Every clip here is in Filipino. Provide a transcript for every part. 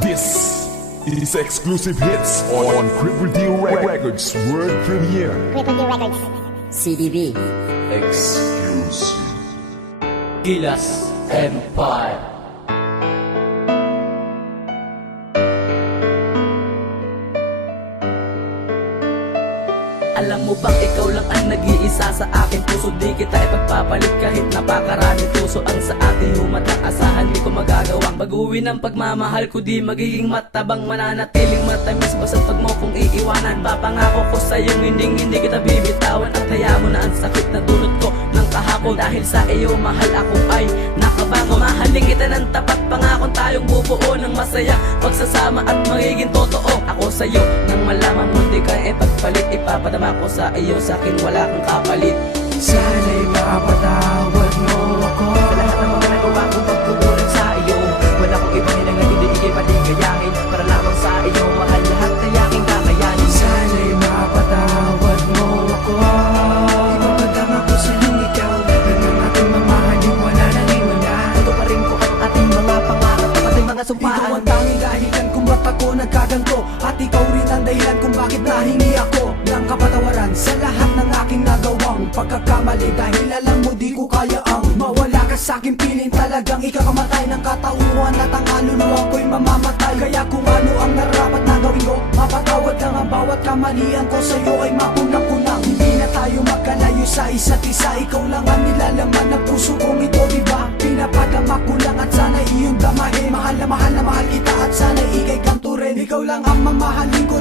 This is exclusive hits on Cripple D Records World Premiere. Cripple D Records. CDB. Exclusive. Gilas Empire. Alam mo bang ikaw lang ang nag-iisa sa aking puso? Di kita ipagpapalit kahit napakarami puso. Ang sa ating humatang asahan di ko magagawang Baguhin ang pagmamahal ko. Di magiging matabang Mananatiling matamis. Basta't pag mo kong iiwanan. Papangako ko sa'yo hindi hindi kita bibitawan. At haya mo na ang sakit na dulot ko ng kahapon Dahil sa iyo mahal ako. Ay nakabango Mahalin kita ng tapat pangakong tayong bubuo ng masaya. Pagsasama at magiging totoo Ako sa'yo. Nang malaman mo di ka ipagpalit Ipapadama ko sa iyo. Sa akin wala kang kapalit. Sana'y nahingi ako Ng kapatawaran sa lahat ng aking nagawang pagkakamali Dahil alam mo di ko kaya ang mawala ka sa akin Piling. Talagang ikakamatay ng katauhan At ang kaluluwa ko'y mamamatay. Kaya kung ano ang narapat na gawin ko Mapatawad lang ang bawat kamalian ko. Sa'yo ay mapunang-punang Hindi na tayo magkalayo sa isa't isa. Ikaw lang ang nilalaman ng puso kong ito diba Pinapadama ko lang at sana iyong damahin. Mahal na mahal na mahal kita at sana ikay kanto rin Ikaw lang ang mamahalin ko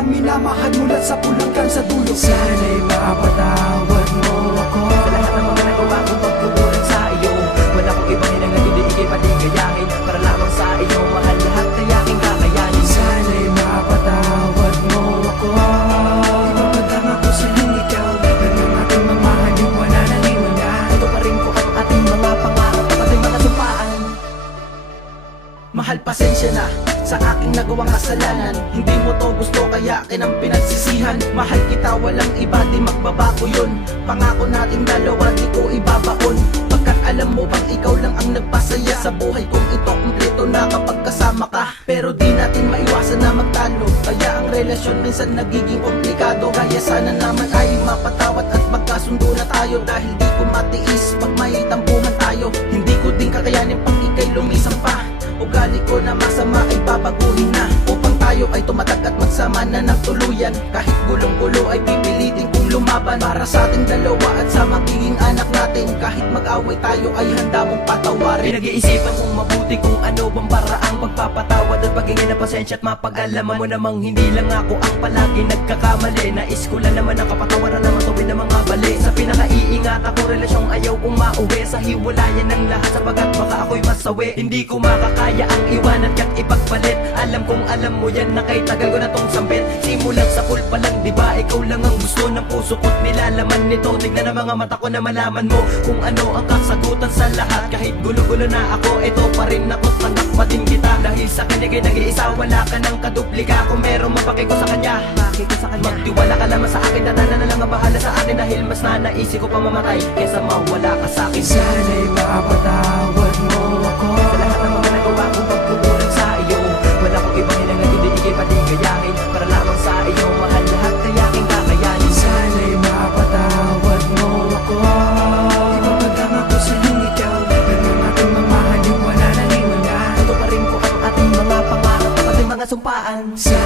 ang minamahal mula sa pulangkan sa dulo. Sana'y mapatawad mo ako. Sa lahat ng mga nagawa kong pagkukulang sa iyo. Wala kong ibang hinangad hindi ikay paligayahin Para lamang sa iyo mahal lahat na aking kakayanin. Sana'y mapatawad mo ako. Ipapadama ko sa'yo ikaw. Hanggang ating mamahalin wala nang iwanan Ito pa rin ko ang ating mga pangarap at ating mga sumpaan Mahal pasensya na sa aking nagawang kasalanan. Hindi mo to gusto kaya kinang pinagsisihan. Mahal kita walang iba di magbabago yun. Pangako nating dalawa di ko ibabaon. Pagkat alam mo bang ikaw lang ang nagpasaya? Sa buhay kong ito kumpleto na kapag kasama ka. Pero di natin maiwasan na magtalo. Kaya ang relasyon minsan nagiging komplikado. Kaya sana naman ay mapatawad at magkasundo na tayo. Dahil di ko matiis pag may tampuhan tayo. Hindi ko din kakayanin pag ikay lumisan pa. Ugali ko na masama ay babaguhin na tayo ay tumatag at magsama na ng tuluyan. Kahit gulong-gulo ay pipilitin kong lumaban Para sa ating dalawa at sa magiging anak natin. Kahit mag-away tayo ay handa mong patawarin. Pinag-iisipan mong mabuti kung ano bang paraang Pagpapatawad. At paghingi ng pasensya at mapag-alaman mo namang Hindi lang ako ang palagi nagkakamali. Nais ko lang naman ang kapatawaran na matuwid ng mga bali. Sa pinakaiingat ako relasyong ayaw kong mauwi. Sa hiwalayan ng lahat sapagat baka masawi Hindi ko makakaya ang iwanan at ipagpalit. Alam kong alam mo yan na kay tagal ko na tong sambit. Simulan sa pool pa lang diba ikaw lang ang gusto ng puso ko't nilalaman nito. Tignan ang mga mata ko na malaman mo kung ano ang kasagutan sa lahat. Kahit gulo-gulo na ako ito pa rin ako tanggap pa din kita. Dahil sa kinigay nag-iisa wala ka ng kaduplika. Kung meron mapake ko sa kanya Pake ko sa kanya. Magtiwala ka naman sa akin. Tatana na lang ang bahala sa akin Dahil mas nanaisip ko pa mamatay Kesa mawala ka sa akin. Sana'y mapatawad So